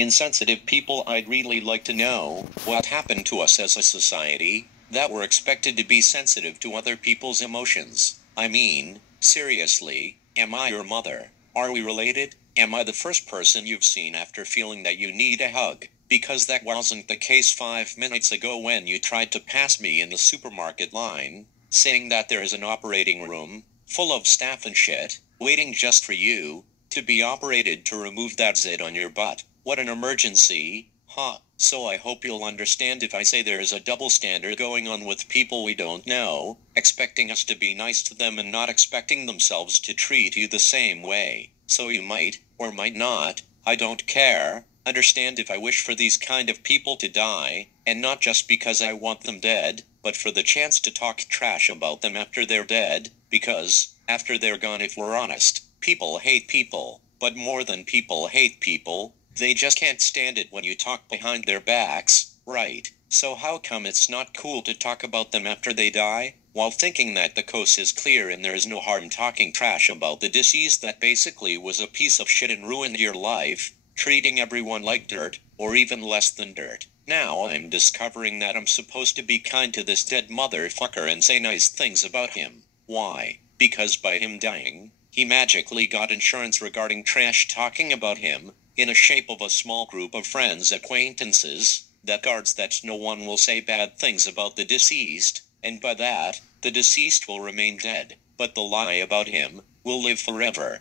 Insensitive people. I'd really like to know what happened to us as a society that we're expected to be sensitive to other people's emotions. I mean, seriously, am I your mother? Are we related? Am I the first person you've seen after feeling that you need a hug? Because that wasn't the case 5 minutes ago when you tried to pass me in the supermarket line, saying that there is an operating room full of staff and shit, waiting just for you to be operated to remove that zit on your butt. What an emergency, huh? So I hope you'll understand if I say there is a double standard going on with people we don't know, expecting us to be nice to them and not expecting themselves to treat you the same way. So you might, or might not, I don't care, understand if I wish for these kind of people to die, and not just because I want them dead, but for the chance to talk trash about them after they're dead, because, after they're gone, if we're honest, people hate people, but more than people hate people, they just can't stand it when you talk behind their backs, right? So how come it's not cool to talk about them after they die, while thinking that the coast is clear and there is no harm talking trash about the deceased that basically was a piece of shit and ruined your life, treating everyone like dirt, or even less than dirt? Now I'm discovering that I'm supposed to be kind to this dead motherfucker and say nice things about him. Why? Because by him dying, he magically got insurance regarding trash talking about him, in a shape of a small group of friends, acquaintances, that guards that no one will say bad things about the deceased, and by that, the deceased will remain dead, but the lie about him will live forever.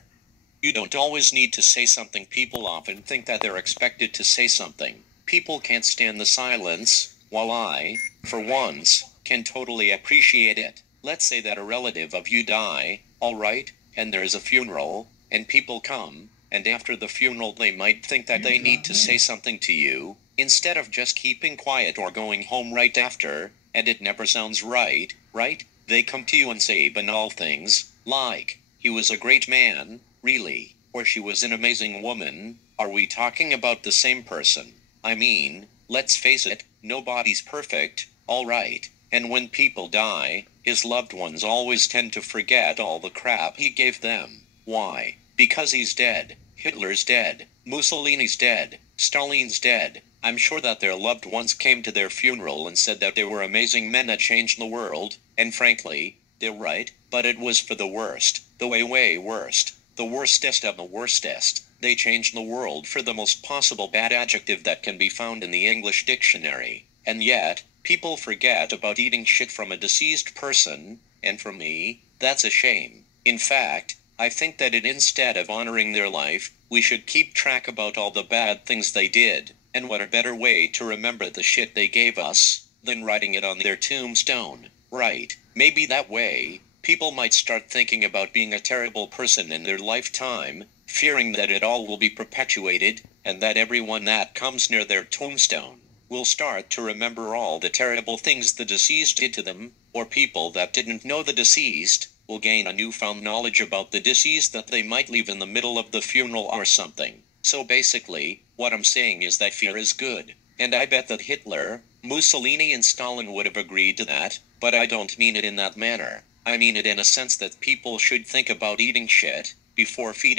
You don't always need to say something. People often think that they're expected to say something. People can't stand the silence, while I, for once, can totally appreciate it. Let's say that a relative of you die, alright, and there's a funeral, and people come, and after the funeral they might think that they need to say something to you, instead of just keeping quiet or going home right after, and it never sounds right, right? They come to you and say banal things, like, he was a great man, really, or she was an amazing woman. Are we talking about the same person? I mean, let's face it, nobody's perfect, alright, and when people die, his loved ones always tend to forget all the crap he gave them. Why? Because he's dead. Hitler's dead. Mussolini's dead. Stalin's dead. I'm sure that their loved ones came to their funeral and said that they were amazing men that changed the world, and frankly, they're right, but it was for the worst, the way worst, the worstest of the worstest. They changed the world for the most possible bad adjective that can be found in the English dictionary, and yet, people forget about eating shit from a deceased person, and for me, that's a shame. In fact, I think that instead of honoring their life, we should keep track about all the bad things they did, and what a better way to remember the shit they gave us, than writing it on their tombstone, right? Maybe that way, people might start thinking about being a terrible person in their lifetime, fearing that it all will be perpetuated, and that everyone that comes near their tombstone will start to remember all the terrible things the deceased did to them, or people that didn't know the deceased will gain a newfound knowledge about the deceased that they might leave in the middle of the funeral or something. So basically, what I'm saying is that fear is good, and I bet that Hitler, Mussolini and Stalin would have agreed to that, but I don't mean it in that manner. I mean it in a sense that people should think about eating shit before feeding